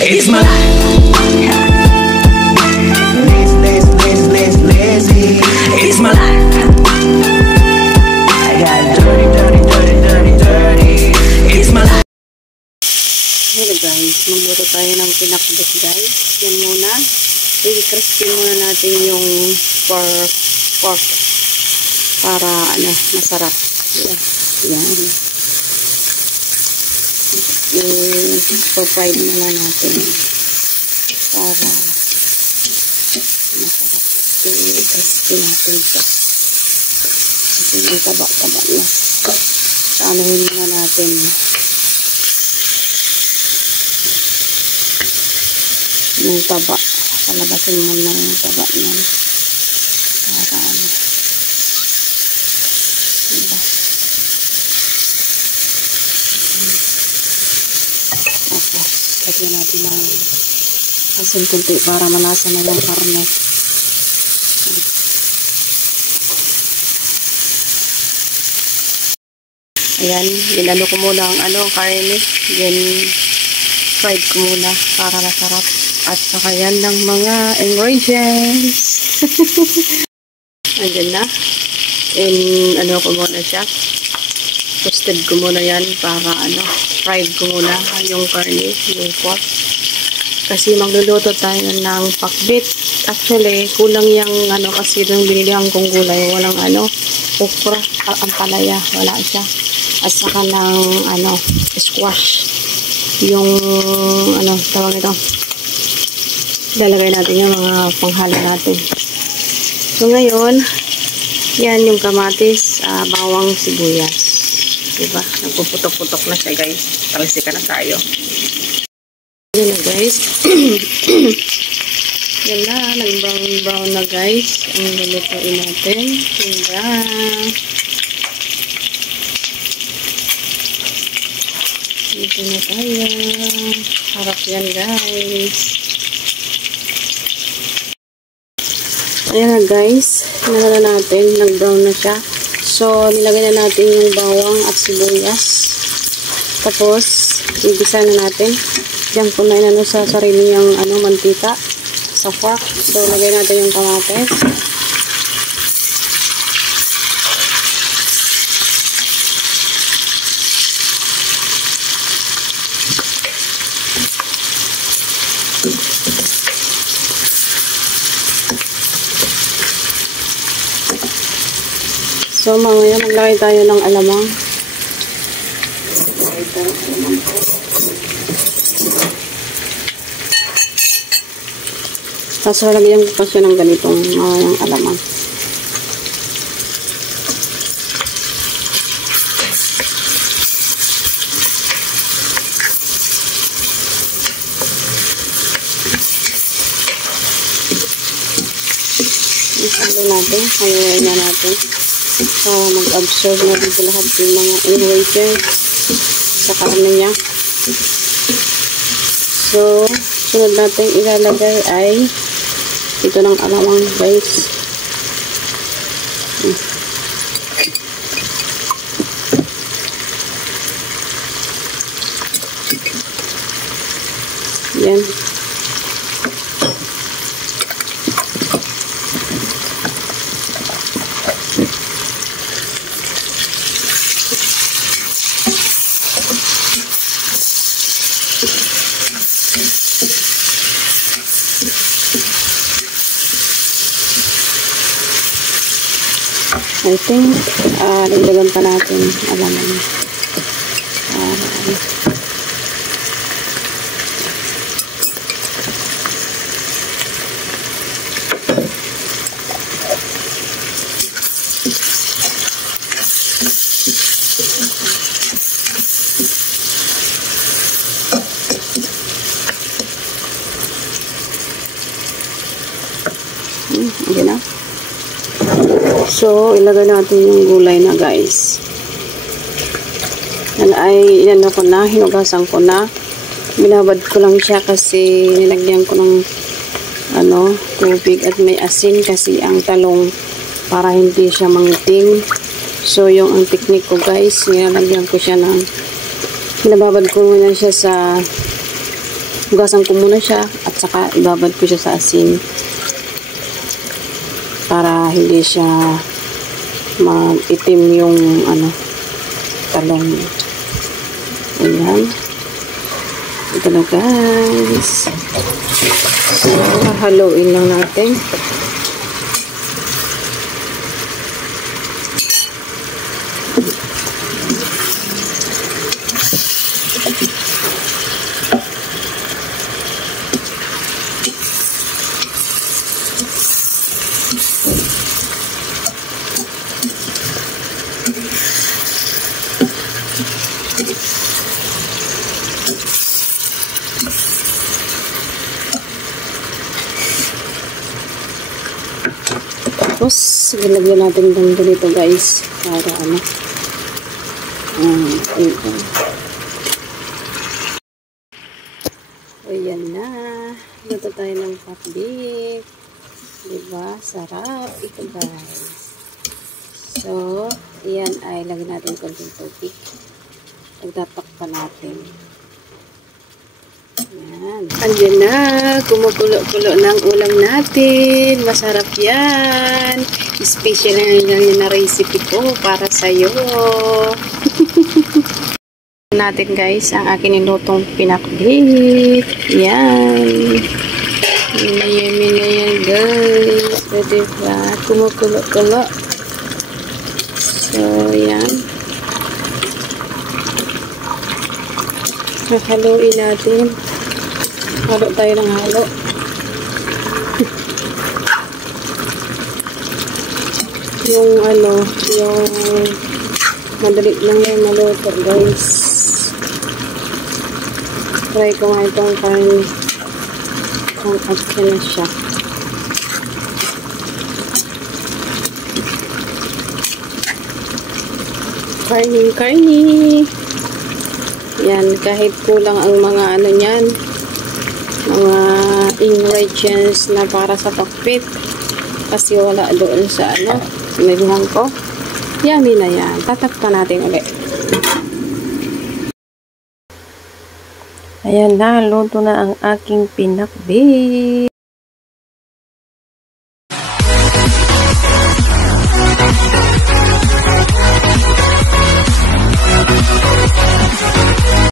It's my life. Lazy. It's my life. I got dirty. It's my life. Hello guys, magluto tayo ng pinakbet guys. Yan muna. I-crispy muna natin yung pork para masarap. Yan. I-fried muna natin para masarap. I-crispy natin ito. Kasi yung taba-taba na. Anuhin muna natin. Yung taba. Palabasin mo na yung taba na. Para diba? Tapos, lagyan natin ng asin kunti para malasa na yung karne. Ayan, ginano ko muna ang karne. Then, fried ko muna para masarap. At saka yan ng mga ingredients. Andyan na. And ko muna siya. Toasted ko muna yan para fried ko muna yung karne, yung pork. Kasi magluluto tayo ng pakbit. Actually, kulang yung kasi nung binilihan kong gulay, walang okra, ang palaya, wala siya. At saka ng squash. Yung tawag ito. Lalagay natin yung mga panghalo natin. So ngayon, yan yung kamatis, bawang, sibuyas. Diba? Nagpuputok-putok na siya guys. Talsika na tayo. Yan na guys. Yan na, nag-brown na guys. Ang lulutuin natin. Yan. Dito na tayo. Harap yan guys. Ayan na guys, nalala natin, nag-brown na siya. So, nilagay na natin yung bawang at sibuyas. Tapos, igisa na natin. Diyan ko na sa sarili yung mantika sa fork. So, lagay natin yung kamatis. So, mamaya maglagay tayo ng alamang. Tapos, lagyan ko pa siya ng ganitong alamang. Hayain na natin. Mag-absorb na dito lahat yung mga ingredients sa karne niya. So, sunod natin ilalagay ay ito ng alamang guys. Yan. I think, dagdagan pa natin alamang. Okay na. So, ilagay natin yung gulay na guys. Yan ay ko na, hinugasan ko na. Binabad ko lang siya kasi nilagyan ko ng tubig at may asin kasi ang talong para hindi siya mangitim. So, ang technique ko guys, nilalagyan ko siya ng, pinababad ko muna siya sa Hugasan ko muna siya at saka ibabad ko siya sa asin para hindi siya maitim yung talong. Ayan. Ito na guys. So, haluin lang natin. Tapos, ginagyan natin ng ganito guys. Para ito. Ayan na. Luto tayo ng pakbit. Diba? Sarap ito guys. So, ayan ay lagyan natin konting tubig. Pagtatakpan natin. Ayan. Andiyan na. Kumukulo-kulo ng ulam natin. Masarap yan. Special na recipe ko para sa'yo. Natin guys ang akin nilutong pinakbit. Yan. Yummy na yan guys. So, diba? Kumukulo-kulo. So, yan. Haluin natin. Halo tayo ng halo. yung madali lang yung maluto guys. Try ko nga itong karne kung okay na siya. Karne. Yan, kahit kulang ang mga niyan, mga ingredients na para sa pakbit. Kasi wala doon sa sinabihan ko. Yummy na yan. Tatakpan natin ulit. Ayan na, luto na ang aking pinakbit.